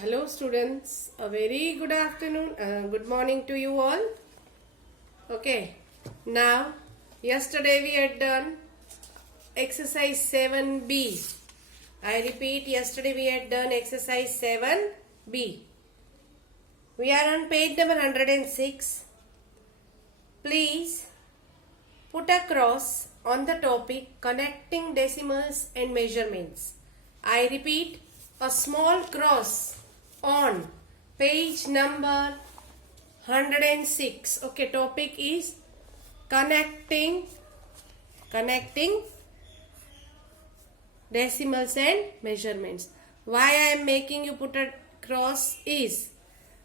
Hello students, a very good afternoon, good morning to you all. Okay, now yesterday we had done exercise 7b. I repeat, yesterday we had done exercise 7b. We are on page number 106. Please put a cross on the topic connecting decimals and measurements. I repeat, a small cross on page number 106. Okay, topic is connecting decimals and measurements. Why I am making you put a cross is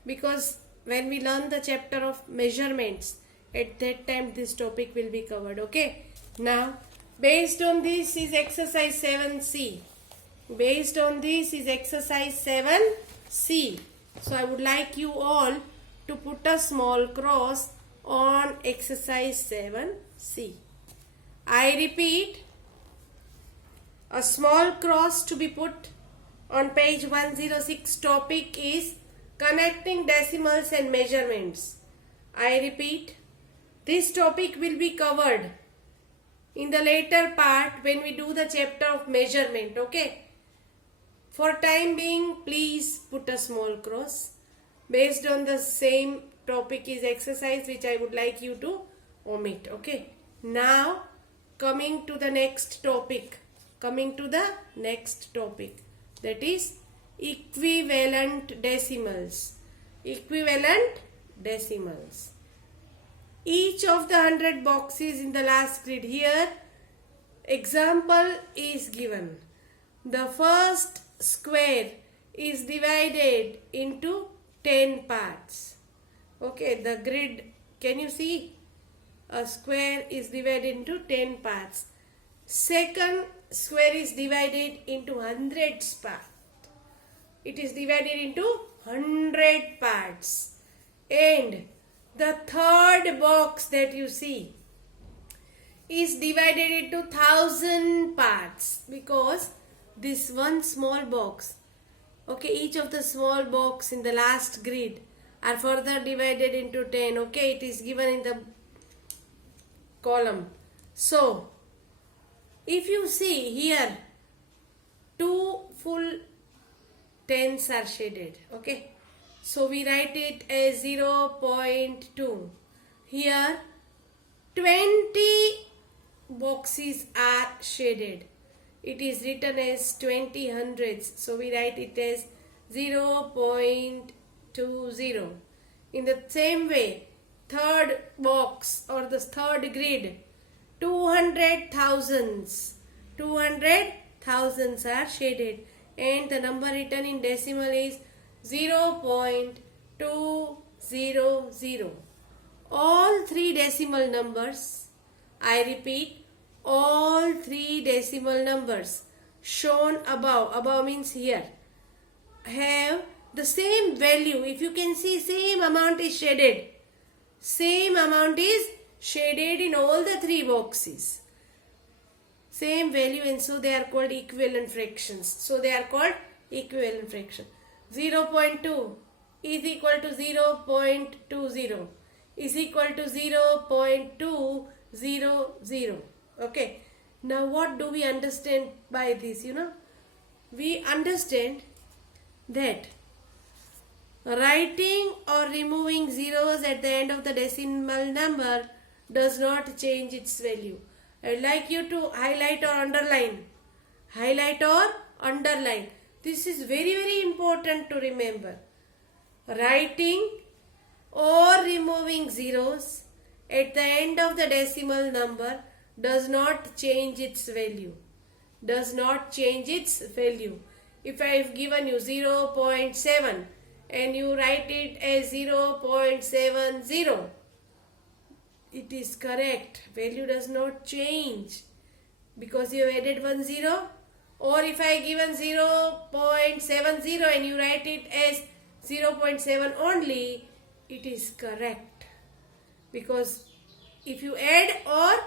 because when we learn the chapter of measurements, at that time this topic will be covered. Okay, now based on this is exercise 7c. Based on this is exercise 7c. So I would like you all to put a small cross on exercise 7c. I repeat, a small cross to be put on page 106. Topic is connecting decimals and measurements. I repeat, this topic will be covered in the later part when we do the chapter of measurement. Okay. For time being, please put a small cross. Based on the same topic is exercise which I would like you to omit. Okay. Now coming to the next topic. That is equivalent decimals. Equivalent decimals. Each of the 100 boxes in the last grid here, example is given. The first square is divided into 10 parts. Okay, the grid, can you see? A square is divided into 10 parts. Second square is divided into hundreds part. It is divided into 100 parts. And the third box that you see is divided into 1000 parts, because this one small box, okay, each of the small box in the last grid are further divided into 10. Okay, it is given in the column. So if you see here, two full tens are shaded. Okay, so we write it as 0.2. Here 20 boxes are shaded. It is written as 20 hundredths. So we write it as 0.20. In the same way, third box or the third grid, 200 thousands are shaded, and the number written in decimal is 0.200. All three decimal numbers, I repeat, all three decimal numbers shown above means here, have the same value. If you can see, same amount is shaded. Same amount is shaded in all the three boxes. Same value, and so they are called equivalent fractions. 0.2 is equal to 0.20 is equal to 0.200. Okay, now what do we understand by this? We understand that writing or removing zeros at the end of the decimal number does not change its value. I would like you to highlight or underline. This is very, very important to remember. Writing or removing zeros at the end of the decimal number does not change its value. If I have given you 0.7 and you write it as 0.70, it is correct. Value does not change because you have added one zero. Or if I given 0.70 and you write it as 0.7 only, it is correct. Because if you add or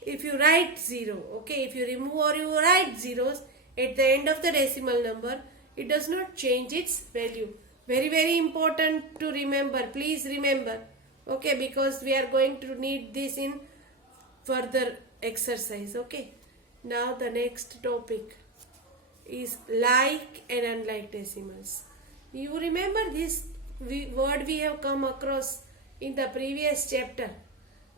if you write 0, okay, if you remove or you write zeros at the end of the decimal number, it does not change its value. Very, very important to remember. Please remember. Okay, because we are going to need this in further exercise. Okay. Now the next topic is like and unlike decimals. You remember this word we have come across in the previous chapter,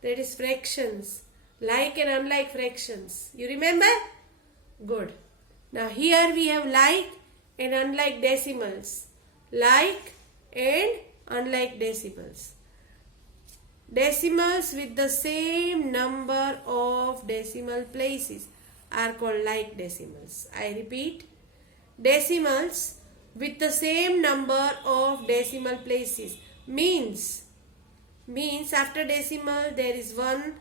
that is fractions, like and unlike fractions. You remember? Good. Now here we have like and unlike decimals. Like and unlike decimals. Decimals with the same number of decimal places are called like decimals. I repeat, decimals with the same number of decimal places means after decimal there is one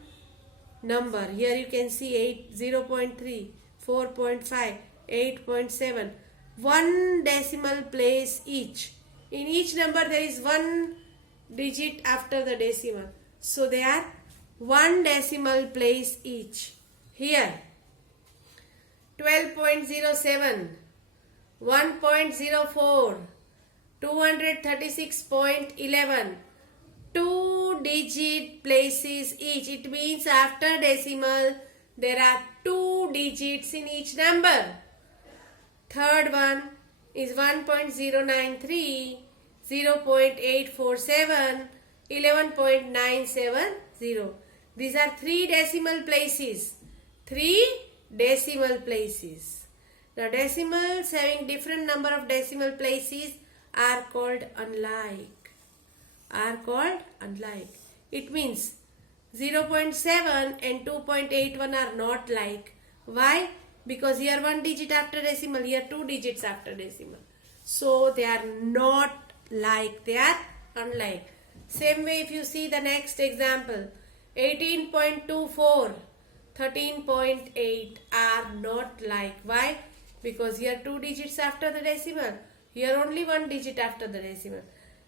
number. Here you can see 0.3, 4.5, 8.7, one decimal place each. In each number there is one digit after the decimal. So they are one decimal place each. Here 12.07, 1.04, 236.11, two digit places each. It means after decimal there are two digits in each number. Third one is 1.093, 0.847, 11.970. These are three decimal places. Three decimal places. Now decimals having different number of decimal places are called unlike. It means 0.7 and 2.81 are not like. Why? Because here one digit after decimal, here two digits after decimal. So they are not like, they are unlike. Same way if you see the next example, 18.24, 13.8 are not like. Why? Because here two digits after the decimal, here only one digit after the decimal.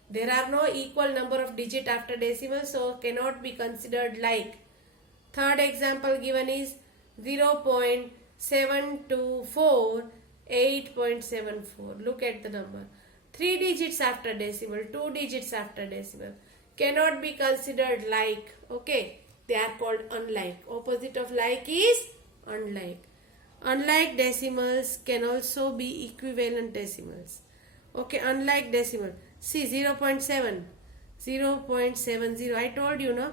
There are no equal number of digits after decimal, so cannot be considered like. Third example given is 0.724, 8.74. Look at the number. Three digits after decimal, two digits after decimal. Cannot be considered like. Okay. They are called unlike. Opposite of like is unlike. Unlike decimals can also be equivalent decimals. Okay, unlike decimal. See 0.7, 0.70. I told you, no?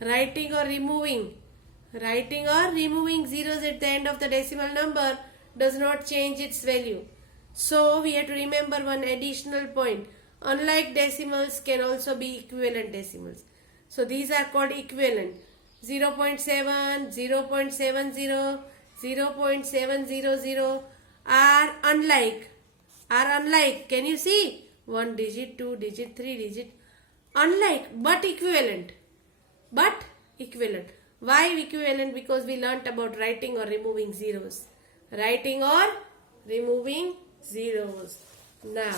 Writing or removing zeros at the end of the decimal number does not change its value. So we have to remember one additional point. Unlike decimals can also be equivalent decimals. So these are called equivalent. 0.7, 0.70, 0.700 are unlike. Can you see? One digit, two digit, three digit. Unlike but equivalent. Why equivalent? Because we learnt about writing or removing zeros. Now,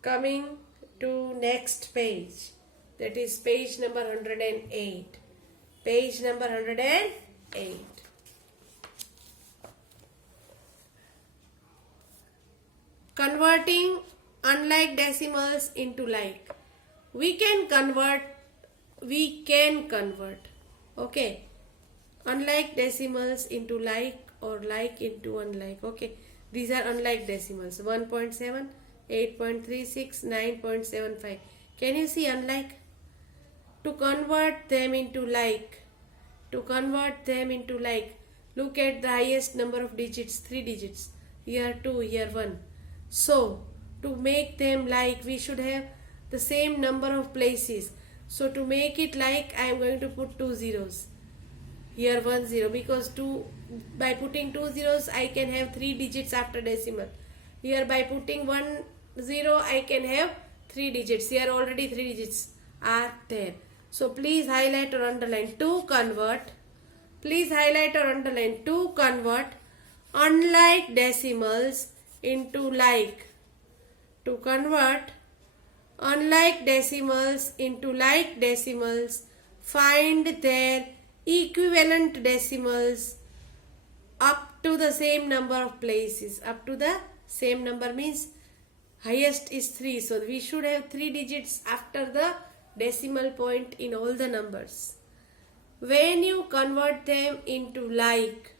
coming to next page. That is page number 108. Page number 108. Converting unlike decimals into like. We can convert. Okay. Unlike decimals into like or like into unlike. Okay. These are unlike decimals. 1.7, 8.36, 9.75. Can you see unlike? To convert them into like. Look at the highest number of digits, 3 digits. Here 2, here 1. So, to make them like, we should have the same number of places. So, to make it like, I am going to put 2 zeros. Here 1 0, because by putting 2 zeros, I can have 3 digits after decimal. Here by putting 1 0, I can have 3 digits. Here already 3 digits are there. So please highlight or underline to convert. Unlike decimals into like. To convert unlike decimals into like decimals, find their equivalent decimals up to the same number of places. Up to the same number means highest is 3. So we should have 3 digits after the decimal point in all the numbers. When you convert them into like,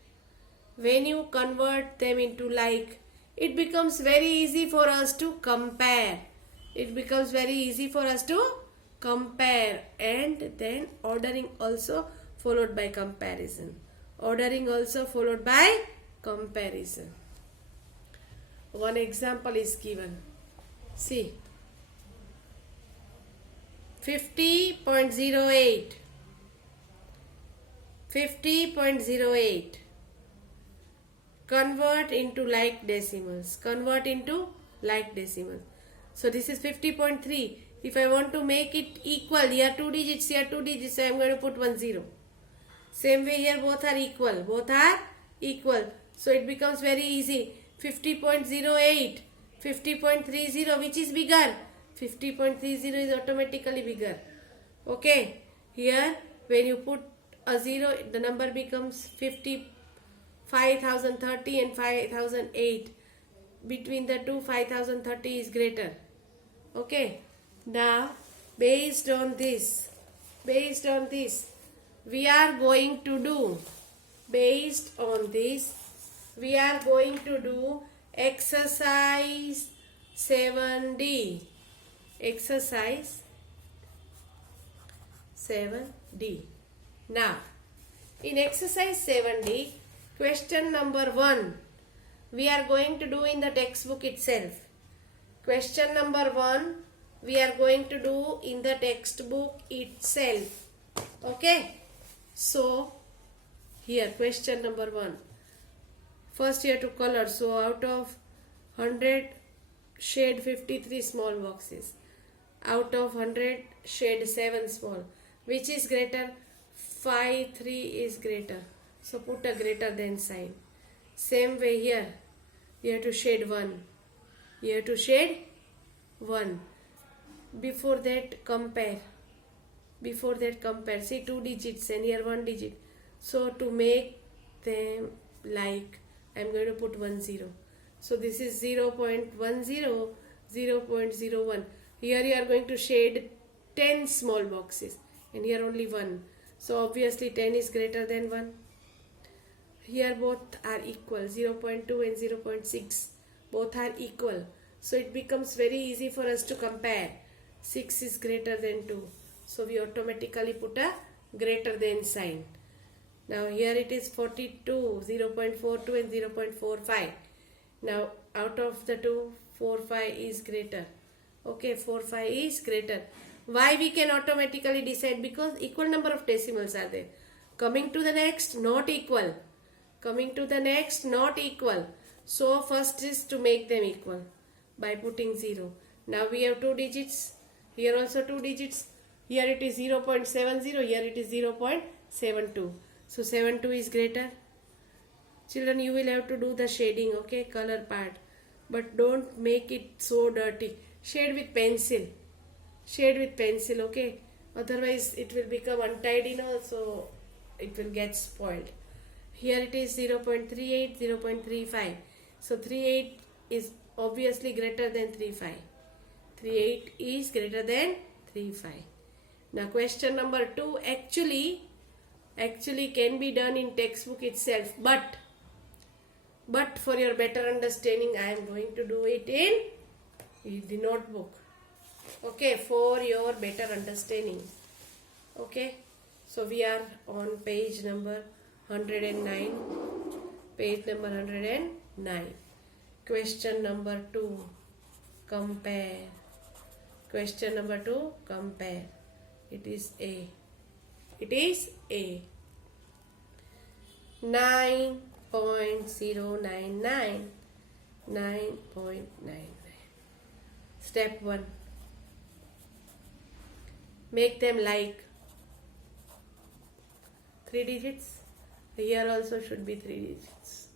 it becomes very easy for us to compare. And then ordering also followed by comparison. One example is given. See, 50.08. Convert into like decimals. So this is 50.3. If I want to make it equal, here 2 digits, so I am going to put 1 0. Same way here, both are equal. So it becomes very easy. 50.08, 50.30, which is bigger? 50.30 is automatically bigger. Okay, here when you put a 0, the number becomes 50,030 and 5,008. Between the two, 5,030 is greater. Okay, now based on this, we are going to do exercise 7D. Now, in exercise 7D, question number 1, we are going to do in the textbook itself. Okay, so here question number 1. First you have to color. So out of 100, shade 53 small boxes. Out of 100, shade 7 small. Which is greater? 5, 3 is greater. So put a greater than sign. Same way here. You have to shade 1. Before that compare. See 2 digits and here 1 digit. So to make them like, I am going to put 1 0. So this is 0.10, 0.01. Here you are going to shade 10 small boxes and here only 1. So obviously 10 is greater than 1. Here both are equal, 0.2 and 0.6. Both are equal. So it becomes very easy for us to compare. 6 is greater than 2. So we automatically put a greater than sign. Now here it is 42, 0.42 and 0.45. Now out of the two, 4.5 is greater. Okay, 4.5 is greater. Why we can automatically decide? Because equal number of decimals are there. Coming to the next, not equal. So first is to make them equal by putting 0. Now we have 2 digits. Here also 2 digits. Here it is 0.70. Here it is 0.72. So 72 is greater. Children, you will have to do the shading, okay, color part. But don't make it so dirty. Shade with pencil, okay. Otherwise it will become untidy, so it will get spoiled. Here it is 0.38, 0.35. So 38 is obviously greater than 35. 38 is greater than 35. Now question number 2 actually can be done in textbook itself, but for your better understanding I am going to do it in the notebook. Okay, for your better understanding. Okay, so we are on page number 109. Question number 2, compare. It is A. 9.099. 9.99. Step 1. Make them like 3 digits. Here also should be 3 digits.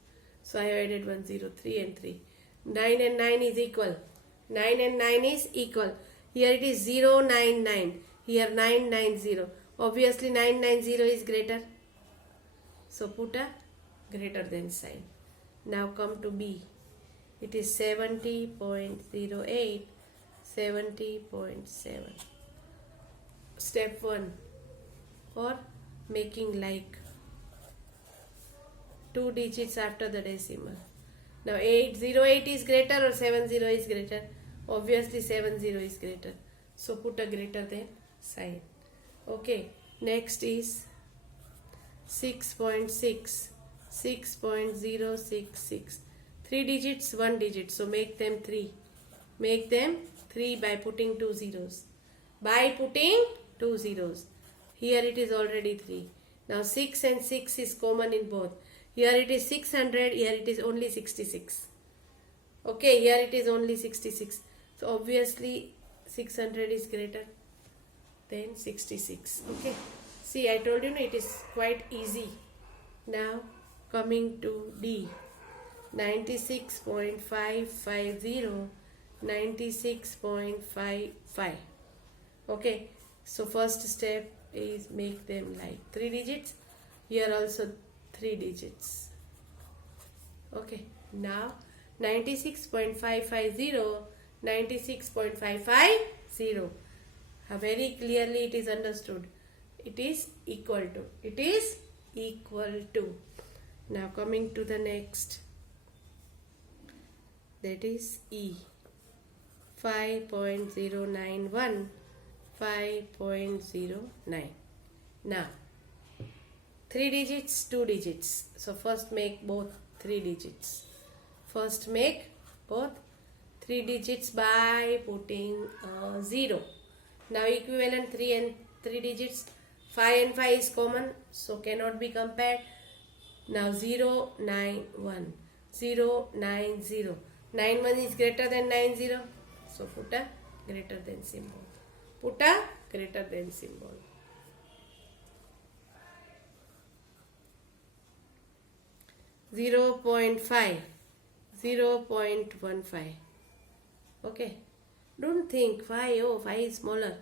So I have added 1 0, 3 and 3. 9 and 9 is equal. Here it is 099. Here 990. Obviously 990 is greater. So put a greater than sign. Now come to B. It is 70.08, 70.7. Step 1 for making like 2 digits after the decimal. Now 808 is greater or 70 is greater? Obviously 70 is greater. So put a greater than sign. Okay. Next is 6.6, 6.066. 3 digits, 1 digit. So make them 3. Make them 3 by putting 2 zeros. By putting 2 zeros. Here it is already 3. Now 6 and 6 is common in both. Here it is 600, here it is only 66. Okay, here it is only 66. So obviously 600 is greater than 66. Okay. See, I told you it is quite easy. Now coming to D. 96.550, 96.55. Okay. So first step is make them like 3 digits. Here also 3 digits. Okay. Now 96.550, 96.550. Very clearly it is understood. It is equal to. It is equal to. Now coming to the next. That is E. 5.091, 5.09. Now 3 digits, 2 digits. So first make both 3 digits. First make both 3 digits by putting 0. Now equivalent 3 and 3 digits. 5 and 5 is common, so cannot be compared. Now 0, 9, 1. 0, 9, 0. 9 1 is greater than 9 0. So put a greater than symbol. Put a greater than symbol. Zero 0.5, 0.15. Okay. Don't think 5 is smaller,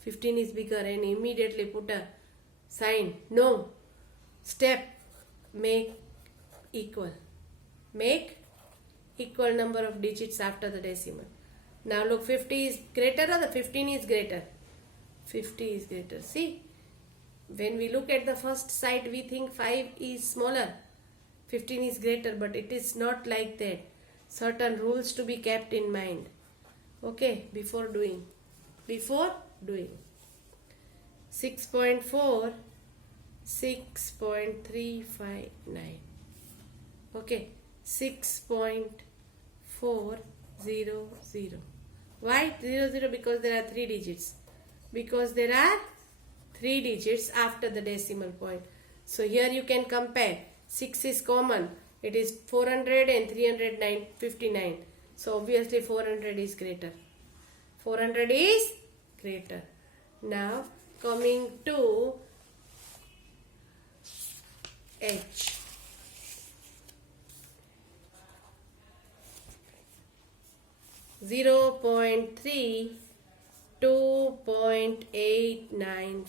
15 is bigger, and immediately put a sign. No. Step. Make equal. Make equal number of digits after the decimal. Now look, 50 is greater or the 15 is greater? 50 is greater. See, when we look at the first side, we think 5 is smaller, 15 is greater, but it is not like that. Certain rules to be kept in mind. Okay, before doing. 6.4, 6.359. Okay, 6.400. Why 00? Because there are 3 digits. Because there are 3 digits after the decimal point. So here you can compare. 6 is common. It is 400 and 359. So obviously 400 is greater. 400 is greater. Now coming to H. Zero 0.3, 2.895.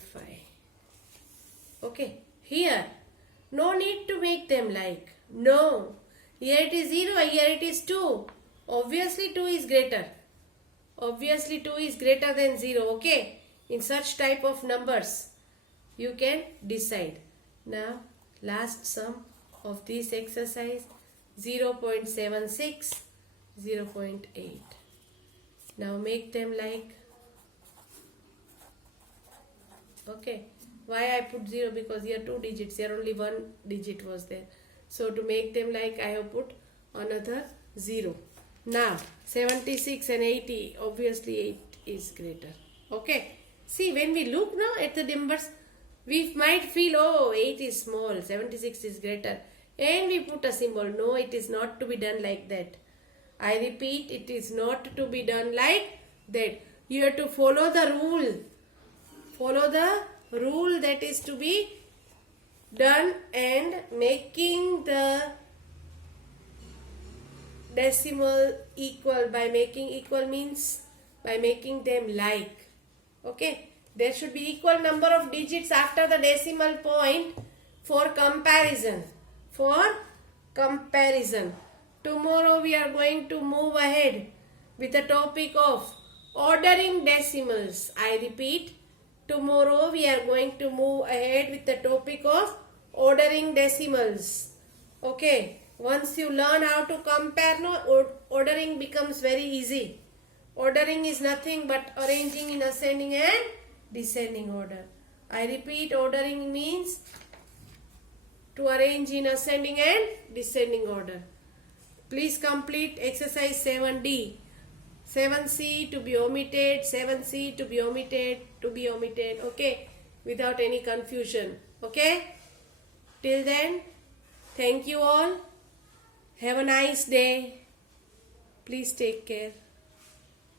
Okay, here no need to make them like. No, here it is 0, here it is 2. Obviously 2 is greater. Obviously 2 is greater than 0. Okay, in such type of numbers you can decide. Now last sum of this exercise, 0.76, 0.8. Now make them like. Okay, why I put 0? Because here 2 digits, here only 1 digit was there. So to make them like, I have put another 0. Now 76 and 80, obviously 8 is greater. Okay, see, when we look now at the numbers, we might feel, oh, 8 is small, 76 is greater, and we put a symbol. No, it is not to be done like that. I repeat, it is not to be done like that. You have to follow the rule. Follow the rule that is to be done, and making the decimal equal. By making equal means by making them like. Okay, there should be equal number of digits after the decimal point for comparison. For comparison. Tomorrow we are going to move ahead with the topic of ordering decimals. I repeat, tomorrow we are going to move ahead with the topic of ordering decimals. Okay, once you learn how to compare, ordering becomes very easy. Ordering is nothing but arranging in ascending and descending order. I repeat, ordering means to arrange in ascending and descending order. Please complete exercise 7D. 7C to be omitted, 7C to be omitted, okay, without any confusion, okay. Till then, thank you all. Have a nice day. Please take care.